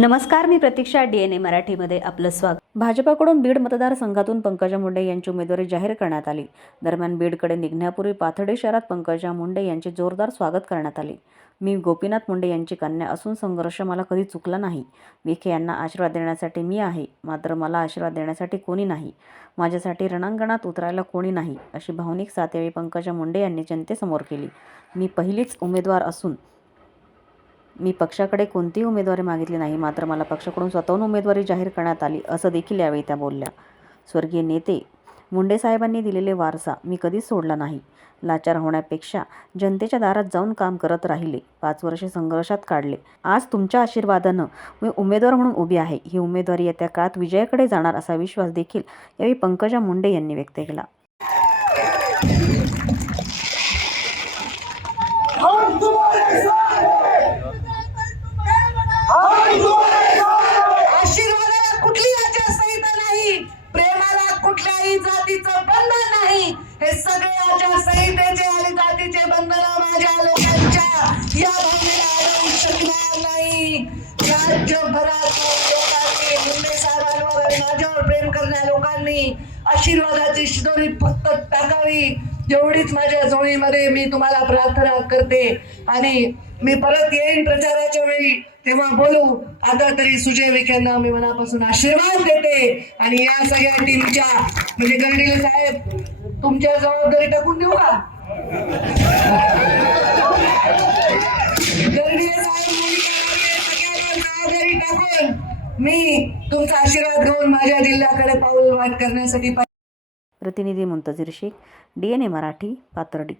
नमस्कार मी प्रतीक्षा D N ए मराठीमध्ये आपलं स्वागत. भाजपाकडून बीड मतदारसंघातून पंकजा मुंडे यांची उमेदवारी जाहीर करण्यात आली. दरम्यान बीडकडे निघण्यापूर्वी पाथर्डी शहरात पंकजा मुंडे यांचे जोरदार स्वागत करण्यात आले. मी गोपीनाथ मुंडे यांची कन्या असून संघर्ष मला कधी चुकला नाही. विखे यांना आशीर्वाद देण्यासाठी मी आहे मात्र मला आशीर्वाद देण्यासाठी कोणी नाही. माझ्यासाठी रणांगणात उतरायला कोणी नाही अशी भावनिक साथ यावेळी पंकजा मुंडे यांनी जनतेसमोर केली. मी पहिलीच उमेदवार असून मी पक्षाकडे कोणतीही उमेदवारी मागितली नाही मात्र मला पक्षाकडून स्वतःहून उमेदवारी जाहीर करण्यात आली असं देखील यावेळी त्या बोलल्या. स्वर्गीय नेते मुंडे साहेबांनी दिलेले वारसा मी कधीच सोडला नाही. लाचार होण्यापेक्षा जनतेच्या दारात जाऊन काम करत राहिले पाच वर्षे संघर्षात काढले. आज तुमच्या आशीर्वादानं मी उमेदवार म्हणून उभी आहे. ही उमेदवारी येत्या काळात विजयाकडे जाणार असा विश्वास देखील यावेळी पंकजा मुंडे यांनी व्यक्त केला. जातीचं बंधन नाही. हे सगळे आचारसंहितेचे आणि जातीचे बंधन माझ्या लोकांच्या. या भावनेला अडवू शकणार नाही. राज्यभरातून लोकांनी मुंडे साहेबांवर माझ्यावर प्रेम करणाऱ्या लोकांनी आशीर्वादाची शिदोरी फक्त टाकावी. एवढीच माझ्या जोडीमध्ये मी तुम्हाला प्रार्थना करते. आणि मी परत येईन प्रचाराच्या वेळी. तेव्हा बोलू. आता तरी सुजय विखेंना मी मनापासून आशीर्वाद देते. आणि या सगळ्या टीमच्या म्हणजे गर्डीले साहेब तुमच्या जबाबदारी टाकून देऊ का? मी तुमचा आशीर्वाद घेऊन माझ्या जिल्ह्याकडे पाऊल वाट करण्यासाठी प्रतिनिधी Muntazir Shaikh D N A Marathi Pathardi.